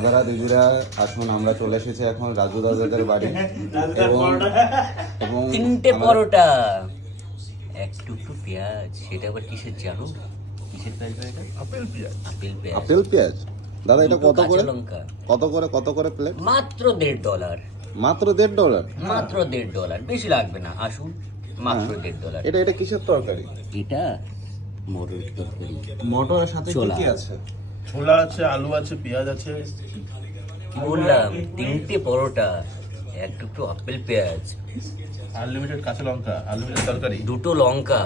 দাদারা দিদিরা আসুন, আমরা চলে এসেছি এখন রাজু দাদাদের বাড়ি এবং তিনটে পরোটা, একটু পেঁয়াজ, সেটা আবার কিসের জানো? কিসের পেঁয়াজ এটা? আপেল পেঁয়াজ। আপেল পেঁয়াজ। দাদা এটা কত করে? লঙ্কা কত করে প্লেট? মাত্র $1.5। মাত্র $1.5? মাত্র $1.5, বেশি লাগবে না, আসুন। মাত্র $1.5। এটা কিসের তরকারি? এটা মটর তরকারি। মটরের সাথে কি ছোলা। কি আছে? ছোলা আছে, আলু আছে, পেঁয়াজ আছে। কি বললাম? তিনটে পরোটা, একটু আপেল পেঁয়াজ, আনলিমিটেড কাঁচা লঙ্কা, আনলিমিটেড তরকারি। দুটো লঙ্কা,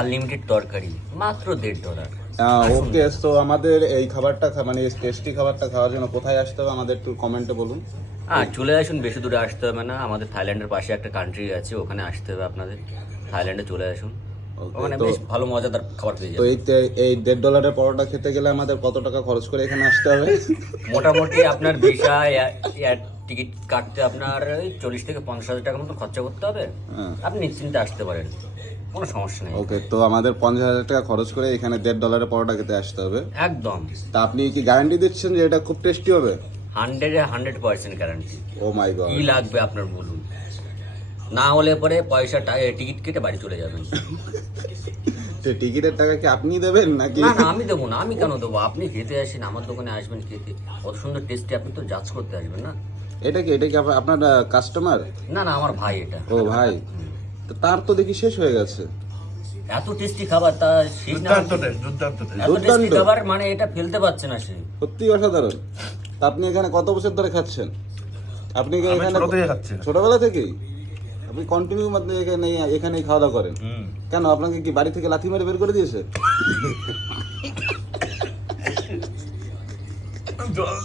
আনলিমিটেড তরকারি, মাত্র $1.5। ওকে, তো আমাদের এই খাবারটা মানে টেস্টি খাবারটা খাওয়ার জন্য কোথায় আসতে হবে আমাদের একটু কমেন্টে বলুন। চলে আসুন, বেশি দূরে আসতে হবে না। আমাদের থাইল্যান্ডের পাশে একটা কান্ট্রি আছে, ওখানে আসতে হবে আপনাদের। থাইল্যান্ডে চলে আসুন, ওখানে বেশ ভালো মজাদার খাবার পেয়ে তো যাবেন। এই $1.5 পরোটা খেতে গেলে আমাদের কত টাকা খরচ করে এখানে আসতে হবে? মোটামুটি আপনার ভিসা এয়ার টিকিট কাটতে আপনার 40 থেকে 50,000 টাকার মতো খরচা করতে হবে। আপনি নিশ্চিন্তে আসতে পারেন, কোনো সমস্যা নেই। ওকে, তো আমাদের 50,000 টাকা খরচ করে এখানে $1.5 পরোটা খেতে আসতে হবে। একদম। তা আপনি কি গ্যারান্টি দিচ্ছেন যে এটা খুব টেস্টি হবে? 100% গ্যারান্টি। ও মাই গড। কি লাগবে আপনার বলুন, না হলে পরে টিকিট কেটে বাড়ি চলে যাবেন। টিকিটের টাকা কি আপনি দেবেন নাকি? না না, আমি দেবো না। আমি কেন দেবো? আপনি খেতে আসেন, আমার দোকানে আসবেন খেতে, কত সুন্দর টেস্টি, আপনি তো জাজ করতে আসবেন না। এটা কি আপনার কাস্টমার? না না, আমার ভাই এটা। ও ভাই, তো তার তো দেখি শেষ হয়ে গেছে। এত টেস্টি খাবার, তা শেষ না। দুর্দান্ত টেস্ট। এত টেস্টি খাবার মানে এটা ফেলতে পারছে না সে। সত্যি অসাধারণ। তা আপনি এখানে কত বছর ধরে খাচ্ছেন? আপনি কি আমি এখানে ছোট থেকে খাচ্ছি। ছোটবেলা থেকেই আপনি কন্টিনিউ মধ্যে এখানেই খাওয়া দাওয়া করেন? কেন, আপনাকে কি বাড়ি থেকে লাথি মেরে বের করে দিয়েছে? জল